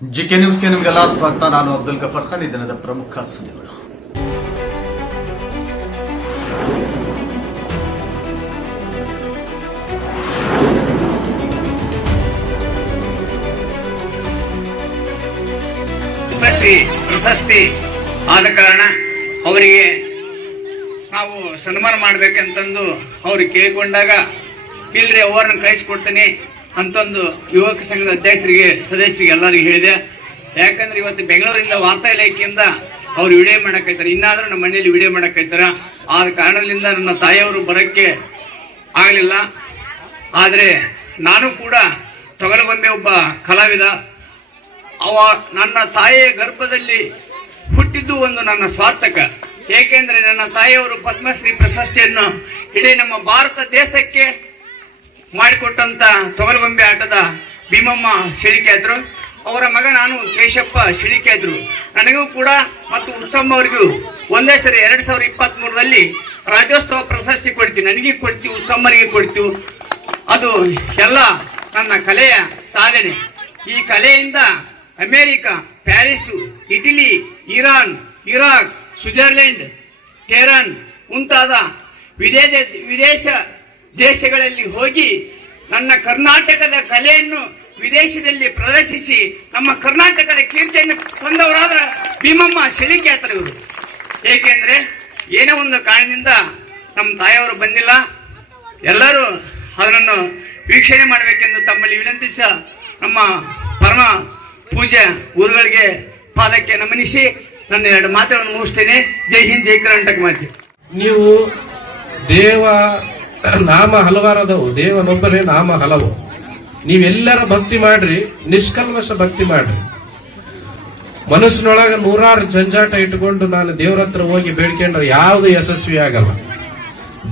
GK ನ್ಯೂಸ್ಗೆ ನಿಮಗೆಲ್ಲ ಸ್ವಾಗತ. ನಾನು ಅಬ್ದುಲ್ ಗಫರ್ ಖಾನ್. ಈ ದಿನದ ಪ್ರಮುಖ ಸುದ್ದಿಗಳು. ಪ್ರಶಸ್ತಿ ಆದ ಕಾರಣ ಅವರಿಗೆ ನಾವು ಸನ್ಮಾನ ಮಾಡ್ಬೇಕಂತಂದು ಅವ್ರು ಕೇಳಿಕೊಂಡಾಗ, ಇಲ್ರಿ ಅವರನ್ನ ಕಳಿಸ್ಕೊಡ್ತೀನಿ ಅಂತಂದು ಯುವಕ ಸಂಘದ ಅಧ್ಯಕ್ಷರಿಗೆ, ಸದಸ್ಯರಿಗೆ ಎಲ್ಲರಿಗೂ ಹೇಳಿದೆ. ಯಾಕಂದ್ರೆ ಇವತ್ತು ಬೆಂಗಳೂರಿಂದ ವಾರ್ತಾ ಇಲಾಖೆಯಿಂದ ಅವ್ರು ವಿಡಿಯೋ ಮಾಡಕೈತಾರೆ ಇನ್ನಾದ್ರೂ ನಮ್ಮ ಮನೆಯಲ್ಲಿ ವಿಡಿಯೋ ಮಾಡಕೈತಾರ ಆದ ಕಾರಣದಿಂದ ನನ್ನ ತಾಯಿಯವರು ಬರಕ್ಕೆ ಆಗಲಿಲ್ಲ. ಆದರೆ ನಾನು ಕೂಡ ತೊಗಲಬೊಮ್ಮೆ ಒಬ್ಬ ಕಲಾವಿದ. ಅವ ನನ್ನ ತಾಯಿಯ ಗರ್ಭದಲ್ಲಿ ಹುಟ್ಟಿದ್ದು ಒಂದು ನನ್ನ ಸ್ವಾರ್ಥಕ. ಏಕೆಂದರೆ ನನ್ನ ತಾಯಿಯವರು ಪದ್ಮಶ್ರೀ ಪ್ರಶಸ್ತಿಯನ್ನು ಇಡೀ ನಮ್ಮ ಭಾರತ ದೇಶಕ್ಕೆ ಮಾಡಿಕೊಟ್ಟಂತ ತೊಗಲಗೊಂಬೆ ಆಟದ ಭೀಮಮ್ಮ ಶಿಳಿಕ್ಯಾದ್ರು, ಅವರ ಮಗ ನಾನು ಕೇಶಪ್ಪ ಶಿಳಿಕ್ಯಾದ್ರು. ನನಗೂ ಕೂಡ ಮತ್ತು ಉತ್ಸಮ್ಮ ಅವರಿಗೂ ಒಂದೇ ಸರಿ ಎರಡು ಸಾವಿರದ ಇಪ್ಪತ್ತ್ ಮೂರರಲ್ಲಿ ರಾಜ್ಯೋತ್ಸವ ಪ್ರಶಸ್ತಿ ಕೊಡ್ತೀವಿ. ನನಗೆ ಕೊಡ್ತೀವಿ ಉತ್ಸಮ್ಮನಿಗೆ ಕೊಡ್ತೀವಿ. ಅದು ಎಲ್ಲ ನನ್ನ ಕಲೆಯ ಸಾಧನೆ. ಈ ಕಲೆಯಿಂದ America, Paris, Italy, Iran, Iraq, Switzerland Tehran ಮುಂತಾದ ವಿದೇಶ ವಿದೇಶ ದೇಶಗಳಲ್ಲಿ ಹೋಗಿ ನನ್ನ ಕರ್ನಾಟಕದ ಕಲೆಯನ್ನು ವಿದೇಶದಲ್ಲಿ ಪ್ರದರ್ಶಿಸಿ ನಮ್ಮ ಕರ್ನಾಟಕದ ಕೀರ್ತಿಯನ್ನು ತಂದವರಾದ ಭೀಮಮ್ಮ ಶೆಳಿಕ್ಯಾತರು ಇವರು. ಏಕೆಂದ್ರೆ ಏನೋ ಒಂದು ಕಾರಣದಿಂದ ನಮ್ಮ ತಾಯಿಯವರು ಬಂದಿಲ್ಲ. ಎಲ್ಲರೂ ಅದನ್ನು ವೀಕ್ಷಣೆ ಮಾಡಬೇಕೆಂದು ತಮ್ಮಲ್ಲಿ ವಿನಂತಿಸ ನಮ್ಮ ಪರಮ ಪೂಜೆ ಗುರುಗಳಿಗೆ ಪಾದಕ್ಕೆ ನಮನಿಸಿ ನನ್ನ ಎರಡು ಮಾತುಗಳನ್ನು ಮುಗಿಸ್ತೇನೆ. ಜೈ ಹಿಂದ್, ಜೈ ಕರ್ನಾಟಕ ಮಾತೆ. ನೀವು ದೇವ ನಾಮ ಹಲವಾರದವು. ದೇವನೊಬ್ಬನೇ ನಾಮ ಹಲವು. ನೀವೆಲ್ಲರ ಭಕ್ತಿ ಮಾಡ್ರಿ, ನಿಷ್ಕಲ್ಮಶ ಭಕ್ತಿ ಮಾಡ್ರಿ. ಮನಸ್ಸಿನೊಳಗೆ ನೂರಾರು ಜಂಜಾಟ ಇಟ್ಕೊಂಡು ನಾನು ದೇವ್ರ ಹತ್ರ ಹೋಗಿ ಬೇಡ್ಕೊಂಡ್ರೆ ಯಾವುದು ಯಶಸ್ವಿ ಆಗಲ್ಲ.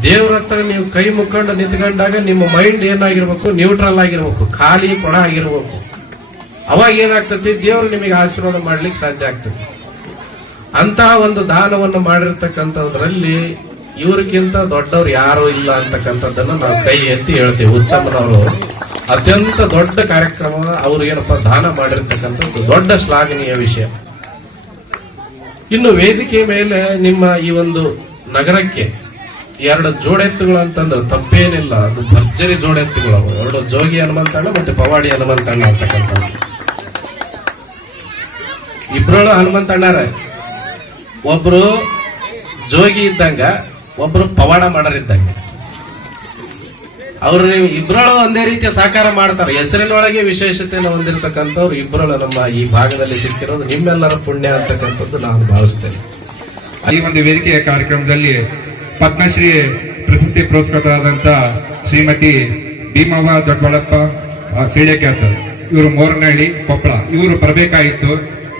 ದೇವ್ರ ಹತ್ರ ನೀವು ಕೈ ಮುಕ್ಕೊಂಡು ನಿಂತ್ಕೊಂಡಾಗ ನಿಮ್ಮ ಮೈಂಡ್ ಏನಾಗಿರ್ಬೇಕು? ನ್ಯೂಟ್ರಲ್ ಆಗಿರ್ಬೇಕು. ಖಾಲಿ ಕೊಡ ಆಗಿರ್ಬೇಕು. ಅವಾಗ ಏನಾಗ್ತತಿ? ದೇವ್ರು ನಿಮಗೆ ಆಶೀರ್ವಾದ ಮಾಡ್ಲಿಕ್ಕೆ ಸಾಧ್ಯ ಆಗ್ತದೆ. ಅಂತ ಒಂದು ದಾನವನ್ನು ಮಾಡಿರ್ತಕ್ಕಂಥದ್ರಲ್ಲಿ ಇವ್ರಿಗಿಂತ ದೊಡ್ಡವ್ರು ಯಾರು ಇಲ್ಲ ಅಂತಕ್ಕಂಥದ್ದನ್ನ ನಾವು ಕೈ ಎತ್ತಿ ಹೇಳ್ತೀವಿ. ಹುಚ್ಚಮ್ಮನವರು ಅತ್ಯಂತ ದೊಡ್ಡ ಕಾರ್ಯಕ್ರಮ ಅವ್ರು ಏನಪ್ಪ ದಾನ ಮಾಡಿರ್ತಕ್ಕಂಥದ್ದು. ದೊಡ್ಡ ಶ್ಲಾಘನೀಯ ವಿಷಯ. ಇನ್ನು ವೇದಿಕೆ ಮೇಲೆ ನಿಮ್ಮ ಈ ಒಂದು ನಗರಕ್ಕೆ ಎರಡು ಜೋಡೆತ್ತುಗಳು ಅಂತಂದ್ರೆ ತಪ್ಪೇನಿಲ್ಲ. ಅದು ಭರ್ಜರಿ ಜೋಡೆತ್ತುಗಳು ಎರಡು ಜೋಗಿ ಹನುಮಂತಣ್ಣ ಮತ್ತೆ ಪವಾಡಿ ಹನುಮಂತಣ್ಣ ಅಂತಕ್ಕಂಥ ಇಬ್ರೋಳು ಹನುಮಂತಣ್ಣರ. ಒಬ್ರು ಜೋಗಿ ಇದ್ದಂಗ ಒಬ್ರು ಪವಾಡ ಮಾಡೋರಿದ್ದಂಗೆ ಅವ್ರ ಇಬ್ರಳು ಒಂದೇ ರೀತಿಯ ಸಹಕಾರ ಮಾಡ್ತಾರೆ. ಹೆಸರಿನೊಳಗೆ ವಿಶೇಷತೆಯನ್ನು ಹೊಂದಿರತಕ್ಕಂಥವ್ರು ಇಬ್ರಳು ನಮ್ಮ ಈ ಭಾಗದಲ್ಲಿ ಸಿಕ್ಕಿರೋದು ನಿಮ್ಮೆಲ್ಲರ ಪುಣ್ಯ ಅಂತಕ್ಕಂಥದ್ದು ನಾನು ಭಾವಿಸ್ತೇನೆ. ಈ ಒಂದು ವೇದಿಕೆಯ ಕಾರ್ಯಕ್ರಮದಲ್ಲಿ ಪದ್ಮಶ್ರೀ ಪ್ರಶಸ್ತಿ ಪುರಸ್ಕೃತರಾದಂತ ಶ್ರೀಮತಿ ಭೀಮವ್ವ ದೊಡ್ಡಬಳ್ಳಪ್ಪ ಸೀಳೆಕ್ಯಾತ ಇವರು ಮೋರನಹಳ್ಳಿ, ಕೊಪ್ಪಳ. ಇವರು ಬರಬೇಕಾಗಿತ್ತು.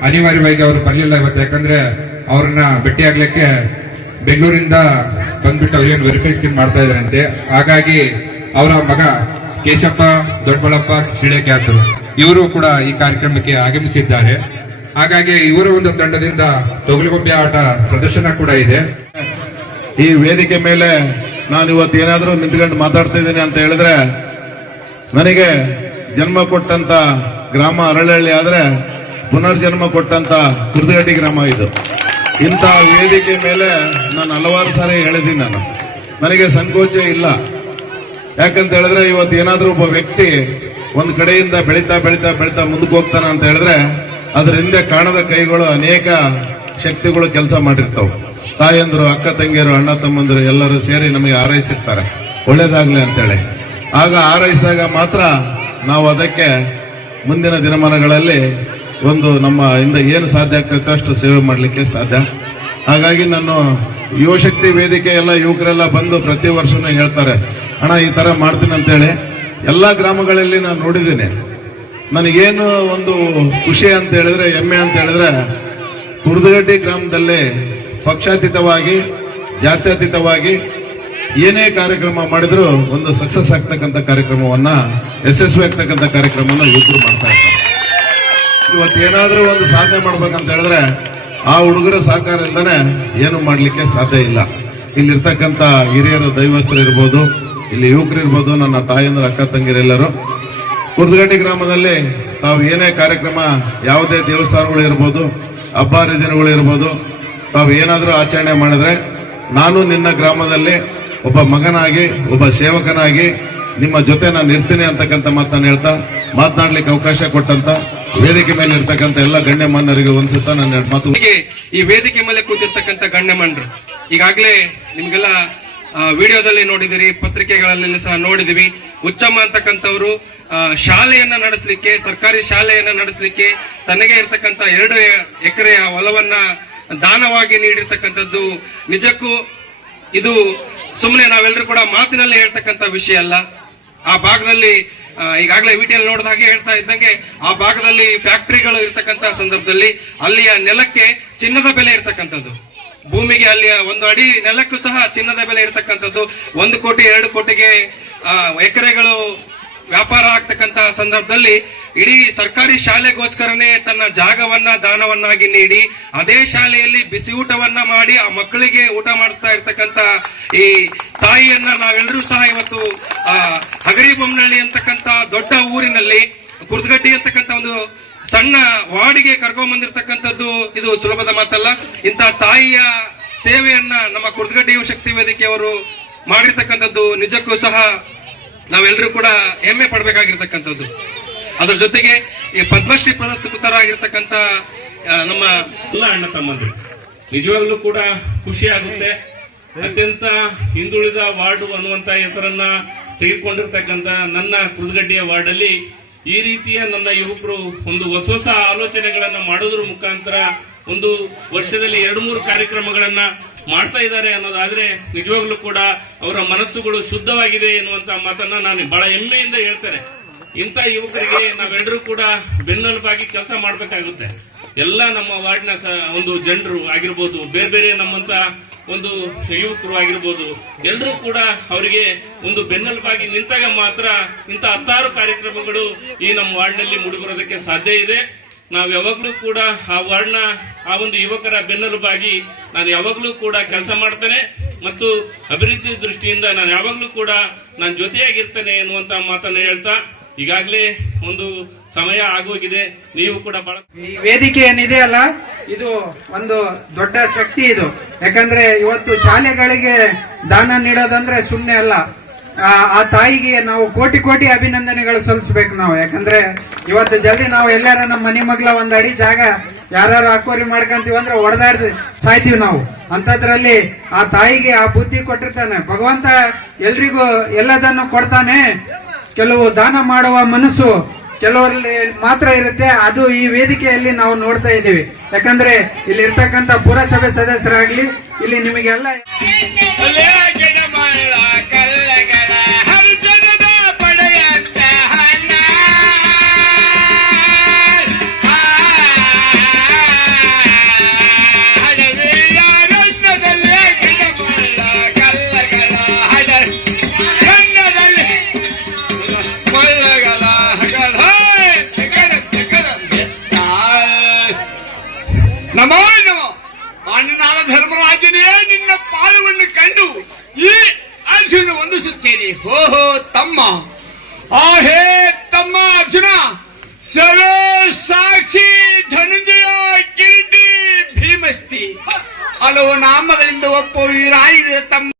ಅನಿವಾರ್ಯವಾಗಿ ಅವರು ಬರಲಿಲ್ಲ ಇವತ್ತು, ಯಾಕಂದ್ರೆ ಅವ್ರನ್ನ ಭೇಟಿಯಾಗ್ಲಿಕ್ಕೆ ಬೆಂಗಳೂರಿಂದ ಬಂದ್ಬಿಟ್ಟು ಏನು ವೆರಿಫಿಕೇಶನ್ ಮಾಡ್ತಾ ಇದ್ರಂತೆ ಹಾಗಾಗಿ ಅವರ ಮಗ ಕೇಶಪ್ಪ, ದೊಡ್ಡಬಳ್ಳಪ್ಪ ಶಿಳೆಕ್ಯಾತರು ಇವರು ಕೂಡ ಈ ಕಾರ್ಯಕ್ರಮಕ್ಕೆ ಆಗಮಿಸಿದ್ದಾರೆ. ಹಾಗಾಗಿ ಇವರ ಒಂದು ತಂಡದಿಂದ ತೊಗಲುಗೊಬ್ಬೆ ಆಟ ಪ್ರದರ್ಶನ ಕೂಡ ಇದೆ. ಈ ವೇದಿಕೆ ಮೇಲೆ ನಾನು ಇವತ್ತು ಏನಾದರೂ ನಿಂತ್ಕೊಂಡು ಮಾತಾಡ್ತಾ ಇದ್ದೀನಿ ಅಂತ ಹೇಳಿದ್ರೆ, ನನಗೆ ಜನ್ಮ ಕೊಟ್ಟಂತ ಗ್ರಾಮ ಅರಳಹಳ್ಳಿ ಆದ್ರೆ ಪುನರ್ಜನ್ಮ ಕೊಟ್ಟಂತ ಕುರ್ದಗಡ್ಡಿ ಗ್ರಾಮ ಇದು. ಇಂಥ ವೇದಿಕೆ ಮೇಲೆ ನಾನು ಹಲವಾರು ಸಾರಿ ಹೇಳಿದ್ದೀನಿ ನಾನು. ನನಗೆ ಸಂಕೋಚ ಇಲ್ಲ. ಯಾಕಂತ ಹೇಳಿದ್ರೆ ಇವತ್ತು ಏನಾದ್ರೂ ಒಬ್ಬ ವ್ಯಕ್ತಿ ಒಂದು ಕಡೆಯಿಂದ ಬೆಳೀತಾ ಬೆಳೀತಾ ಬೆಳೀತಾ ಮುಂದಕ್ಕೆ ಹೋಗ್ತಾನ ಅಂತ ಹೇಳಿದ್ರೆ ಅದ್ರ ಹಿಂದೆ ಕಾಣದ ಕೈಗಳು ಅನೇಕ ಶಕ್ತಿಗಳು ಕೆಲಸ ಮಾಡಿರ್ತಾವ. ತಾಯಂದರು, ಅಕ್ಕ ತಂಗಿಯರು, ಅಣ್ಣ ತಮ್ಮಂದಿರು ಎಲ್ಲರೂ ಸೇರಿ ನಮಗೆ ಹಾರೈಸಿರ್ತಾರೆ. ಒಳ್ಳೇದಾಗ್ಲಿ ಅಂತೇಳಿ. ಆಗ ಹಾರೈಸಿದಾಗ ಮಾತ್ರ ನಾವು ಅದಕ್ಕೆ ಮುಂದಿನ ದಿನಮಾನಗಳಲ್ಲಿ ಒಂದು ನಮ್ಮ ಇಂದ ಏನು ಸಾಧ್ಯ ಆಗ್ತೈತೆ ಅಷ್ಟು ಸೇವೆ ಮಾಡಲಿಕ್ಕೆ ಸಾಧ್ಯ. ಹಾಗಾಗಿ ನಾನು ಯುವಶಕ್ತಿ ವೇದಿಕೆ ಎಲ್ಲ ಯುವಕರೆಲ್ಲ ಬಂದು ಪ್ರತಿ ವರ್ಷನೂ ಹೇಳ್ತಾರೆ, ಅಣ್ಣ, ಈ ಥರ ಮಾಡ್ತೀನಿ ಅಂತೇಳಿ. ಎಲ್ಲ ಗ್ರಾಮಗಳಲ್ಲಿ ನಾನು ನೋಡಿದ್ದೀನಿ. ನನಗೇನು ಒಂದು ಖುಷಿ ಅಂತ ಹೇಳಿದ್ರೆ, ಹೆಮ್ಮೆ ಅಂತ ಹೇಳಿದ್ರೆ, ಕುರ್ದಗಡ್ಡಿ ಗ್ರಾಮದಲ್ಲಿ ಪಕ್ಷಾತೀತವಾಗಿ, ಜಾತ್ಯತೀತವಾಗಿ ಏನೇ ಕಾರ್ಯಕ್ರಮ ಮಾಡಿದ್ರು ಒಂದು ಸಕ್ಸಸ್ ಆಗ್ತಕ್ಕಂಥ ಕಾರ್ಯಕ್ರಮವನ್ನ, ಯಶಸ್ವಿ ಆಗ್ತಕ್ಕಂಥ ಕಾರ್ಯಕ್ರಮವನ್ನು ಯುವಕರು ಮಾಡ್ತಾ ಇದ್ದಾರೆ. ಇವತ್ತು ಏನಾದರೂ ಒಂದು ಸಾಧನೆ ಮಾಡ್ಬೇಕಂತ ಹೇಳಿದ್ರೆ ಆ ಹುಡುಗರ ಸಹಕಾರ ಇಲ್ದಾನೆ ಏನು ಮಾಡ್ಲಿಕ್ಕೆ ಸಾಧ್ಯ ಇಲ್ಲ. ಇಲ್ಲಿರ್ತಕ್ಕಂಥ ಹಿರಿಯರು, ದೈವಸ್ಥರು ಇರ್ಬೋದು, ಇಲ್ಲಿ ಯುವಕರು ಇರ್ಬೋದು, ನನ್ನ ತಾಯಂದ್ರ ಅಕ್ಕ ತಂಗಿರೆಲ್ಲರೂ ಕುರ್ದಗಡ್ಡಿ ಗ್ರಾಮದಲ್ಲಿ ತಾವು ಏನೇ ಕಾರ್ಯಕ್ರಮ, ಯಾವುದೇ ದೇವಸ್ಥಾನಗಳು ಇರ್ಬೋದು ಹಬ್ಬ ಹರಿದಿನಗಳು ಇರ್ಬೋದು, ತಾವು ಏನಾದರೂ ಆಚರಣೆ ಮಾಡಿದ್ರೆ ನಾನು ನಿನ್ನ ಗ್ರಾಮದಲ್ಲಿ ಒಬ್ಬ ಮಗನಾಗಿ, ಒಬ್ಬ ಸೇವಕನಾಗಿ ನಿಮ್ಮ ಜೊತೆ ನಾನು ಇರ್ತೀನಿ ಅಂತಕ್ಕಂಥ ಮಾತನ್ನು ಹೇಳ್ತಾ, ಮಾತನಾಡಲಿಕ್ಕೆ ಅವಕಾಶ ಕೊಟ್ಟಂತ ವೇದಿಕೆ ಮೇಲೆ ಇರ್ತಕ್ಕಂಥ ಎಲ್ಲ ಗಣ್ಯಮಾನ್ಯರಿಗೆ ಒಂದ್ಸುತ್ತ ನನ್ನ ಮಾತು. ಈ ವೇದಿಕೆ ಮೇಲೆ ಕೂತಿರ್ತಕ್ಕಂಥ ಗಣ್ಯಮಾನ್ರು ಈಗಾಗಲೇ ನಿಮ್ಗೆಲ್ಲ ವಿಡಿಯೋದಲ್ಲಿ ನೋಡಿದಿರಿ ಪತ್ರಿಕೆಗಳಲ್ಲಿ ಸಹ ನೋಡಿದಿವಿ. ಉಚ್ಚಮ್ಮ ಅಂತಕ್ಕಂಥವ್ರು ಶಾಲೆಯನ್ನ ನಡೆಸಲಿಕ್ಕೆ, ಸರ್ಕಾರಿ ಶಾಲೆಯನ್ನ ನಡೆಸಲಿಕ್ಕೆ ತನಗೆ ಇರ್ತಕ್ಕಂಥ ಎರಡು ಎಕರೆಯ ಹೊಲವನ್ನ ದಾನವಾಗಿ ನೀಡಿರ್ತಕ್ಕಂಥದ್ದು ನಿಜಕ್ಕೂ ಇದು ಸುಮ್ಮನೆ ನಾವೆಲ್ಲರೂ ಕೂಡ ಮಾತಿನಲ್ಲಿ ಹೇಳ್ತಕ್ಕಂಥ ವಿಷಯ ಅಲ್ಲ. ಆ ಭಾಗದಲ್ಲಿ ಈಗಾಗಲೇ ವಿಟಿಯಲ್ಲಿ ನೋಡಿದ ಹಾಗೆ ಹೇಳ್ತಾ ಇದ್ದಂಗೆ ಆ ಭಾಗದಲ್ಲಿ ಫ್ಯಾಕ್ಟರಿಗಳು ಇರ್ತಕ್ಕಂತ ಸಂದರ್ಭದಲ್ಲಿ ಅಲ್ಲಿಯ ನೆಲಕ್ಕೆ ಚಿನ್ನದ ಬೆಲೆ ಇರ್ತಕ್ಕಂಥದ್ದು. ಭೂಮಿಗೆ ಅಲ್ಲಿಯ ಒಂದು ಅಡಿ ನೆಲಕ್ಕೂ ಸಹ ಚಿನ್ನದ ಬೆಲೆ ಇರ್ತಕ್ಕಂಥದ್ದು. ಒಂದು ಕೋಟಿ, ಎರಡು ಕೋಟಿಗೆ ಎಕರೆಗಳು ವ್ಯಾಪಾರ ಆಗ್ತಕ್ಕಂತ ಸಂದರ್ಭದಲ್ಲಿ ಇಡೀ ಸರ್ಕಾರಿ ಶಾಲೆಗೋಸ್ಕರನೇ ತನ್ನ ಜಾಗವನ್ನ, ದಾನವನ್ನಾಗಿ ನೀಡಿ, ಅದೇ ಶಾಲೆಯಲ್ಲಿ ಬಿಸಿ ಊಟವನ್ನ ಮಾಡಿ, ಆ ಮಕ್ಕಳಿಗೆ ಊಟ ಮಾಡಿಸ್ತಾ ಇರ್ತಕ್ಕಂತ ಈ ತಾಯಿಯನ್ನ ನಾವೆಲ್ಲರೂ ಸಹ ಇವತ್ತು, ಆ, ಹಗರಿ ಬೊಮ್ಮನಹಳ್ಳಿ ಅಂತಕ್ಕಂತ ದೊಡ್ಡ ಊರಿನಲ್ಲಿ ಕುರ್ದಗಡ್ಡಿ ಅಂತಕ್ಕಂತ ಒಂದು ಸಣ್ಣ ವಾರ್ಡಿಗೆ ಕರ್ಕೊಂಡ್ ಬಂದಿರತಕ್ಕಂಥದ್ದು ಇದು ಸುಲಭದ ಮಾತಲ್ಲ. ಇಂಥ ತಾಯಿಯ ಸೇವೆಯನ್ನ ನಮ್ಮ ಕುರ್ದಗಡ್ಡಿ ಶಕ್ತಿ ವೇದಿಕೆಯವರು ಮಾಡಿರ್ತಕ್ಕಂಥದ್ದು ನಿಜಕ್ಕೂ ಸಹ ನಾವೆಲ್ಲರೂ ಕೂಡ ಹೆಮ್ಮೆ ಪಡಬೇಕಾಗಿರ್ತಕ್ಕಂಥದ್ದು. ಅದ್ರ ಜೊತೆಗೆ ಈ ಪದ್ಮಶ್ರೀ ಪುರಸ್ಕೃತರಾಗಿರ್ತಕ್ಕಂಥ ನಮ್ಮ ಎಲ್ಲ ಅಣ್ಣ ತಮ್ಮಂದ್ರು. ನಿಜವಾಗ್ಲೂ ಕೂಡ ಖುಷಿ ಆಗುತ್ತೆ. ಅತ್ಯಂತ ಹಿಂದುಳಿದ ವಾರ್ಡ್ ಅನ್ನುವಂತ ಹೆಸರನ್ನ ತೆಗೆದುಕೊಂಡಿರ್ತಕ್ಕಂಥ ನನ್ನ ಕುಲಗಡ್ಡಿಯ ವಾರ್ಡ್ ಅಲ್ಲಿ ಈ ರೀತಿಯ ನನ್ನ ಯುವಕರು ಒಂದು ಹೊಸ ಹೊಸ ಆಲೋಚನೆಗಳನ್ನ ಮಾಡೋದ್ರ ಮುಖಾಂತರ ಒಂದು ವರ್ಷದಲ್ಲಿ ಎರಡು ಮೂರು ಕಾರ್ಯಕ್ರಮಗಳನ್ನ ಮಾಡ್ತಾ ಇದ್ದಾರೆ ಅನ್ನೋದಾದ್ರೆ ನಿಜವಾಗ್ಲೂ ಕೂಡ ಅವರ ಮನಸ್ಸುಗಳು ಶುದ್ಧವಾಗಿದೆ ಎನ್ನುವಂತ ಮಾತನ್ನ ನಾನು ಬಹಳ ಹೆಮ್ಮೆಯಿಂದ ಹೇಳ್ತೇನೆ. ಇಂಥ ಯುವಕರಿಗೆ ನಾವೆಲ್ಲರೂ ಕೂಡ ಬೆನ್ನೆಲುಬಾಗಿ ಕೆಲಸ ಮಾಡಬೇಕಾಗುತ್ತೆ. ಎಲ್ಲ ನಮ್ಮ ವಾರ್ಡ್ನ ಒಂದು ಜನರು ಆಗಿರ್ಬೋದು, ಬೇರೆ ಬೇರೆ ನಮ್ಮಂತ ಒಂದು ಯುವಕರು ಆಗಿರ್ಬೋದು ಎಲ್ಲರೂ ಕೂಡ ಅವರಿಗೆ ಒಂದು ಬೆನ್ನೆಲುಬಾಗಿ ನಿಂತಾಗ ಮಾತ್ರ ಇಂಥ ಹತ್ತಾರು ಕಾರ್ಯಕ್ರಮಗಳು ಈ ನಮ್ಮ ವಾರ್ಡ್ನಲ್ಲಿ ಮುಡಿಬರೋದಕ್ಕೆ ಸಾಧ್ಯ ಇದೆ. ನಾವು ಯಾವಾಗ್ಲೂ ಕೂಡ ಆ ವರ್ಣ, ಆ ಒಂದು ಯುವಕರ ಬೆನ್ನೆಲುಬಾಗಿ ನಾನು ಯಾವಾಗ್ಲೂ ಕೂಡ ಕೆಲಸ ಮಾಡ್ತೇನೆ ಮತ್ತು ಅಭಿವೃದ್ಧಿ ದೃಷ್ಟಿಯಿಂದ ನಾನು ಯಾವಾಗ್ಲೂ ಕೂಡ ನನ್ನ ಜೊತೆಯಾಗಿರ್ತೇನೆ ಎನ್ನುವಂತ ಮಾತನ್ನ ಹೇಳ್ತಾ ಈಗಾಗಲೇ ಒಂದು ಸಮಯ ಆಗೋಗಿದೆ. ನೀವು ಕೂಡ ಬಹಳ ಈ ವೇದಿಕೆ ಏನಿದೆ ಅಲ್ಲ, ಇದು ಒಂದು ದೊಡ್ಡ ಶಕ್ತಿ ಇದು. ಯಾಕಂದ್ರೆ ಇವತ್ತು ಶಾಲೆಗಳಿಗೆ ದಾನ ನೀಡೋದಂದ್ರೆ ಸುಮ್ಮನೆ ಅಲ್ಲ. ಆ ತಾಯಿಗೆ ನಾವು ಕೋಟಿ ಕೋಟಿ ಅಭಿನಂದನೆಗಳು ಸಲ್ಲಿಸ್ಬೇಕು ನಾವು. ಯಾಕಂದ್ರೆ ಇವತ್ತು ಜಲ್ದಿ ನಾವು ಎಲ್ಲಾರ ನಮ್ಮ ಮನಿ ಮಗ್ಲ ಒಂದ್ ಅಡಿ ಜಾಗ ಯಾರು ಅಕ್ವರಿ ಮಾಡ್ಕಂತೀವಿ ಅಂದ್ರೆ ಹೊಡೆದಾಡ್ ಸಾಯ್ತೀವಿ ನಾವು. ಅಂತದ್ರಲ್ಲಿ ಆ ತಾಯಿಗೆ ಆ ಬುದ್ಧಿ ಕೊಟ್ಟಿರ್ತಾನೆ. ಭಗವಂತ ಎಲ್ರಿಗೂ ಎಲ್ಲದನ್ನು ಕೊಡ್ತಾನೆ. ಕೆಲವು ದಾನ ಮಾಡುವ ಮನಸ್ಸು ಕೆಲವರಲ್ಲಿ ಮಾತ್ರ ಇರುತ್ತೆ. ಅದು ಈ ವೇದಿಕೆಯಲ್ಲಿ ನಾವು ನೋಡ್ತಾ ಇದ್ದೀವಿ. ಯಾಕಂದ್ರೆ ಇಲ್ಲಿ ಇರ್ತಕ್ಕಂಥ ಪುರಸಭೆ ಸದಸ್ಯರಾಗ್ಲಿ, ಇಲ್ಲಿ ನಿಮಗೆಲ್ಲ ತಮ್ಮ. ಆ ಹೇ ತಮ್ಮ ಅರ್ಜುನ, ಸರೋ ಸಾಕ್ಷಿ ಧನಂಜಯ ಕಿರೀಟಿ ಭೀಮಸ್ತಿ. ಹಲವು ನಾಮಗಳಿಂದ ಒಪ್ಪ ವೀರಾಯಿದ ತಮ್ಮ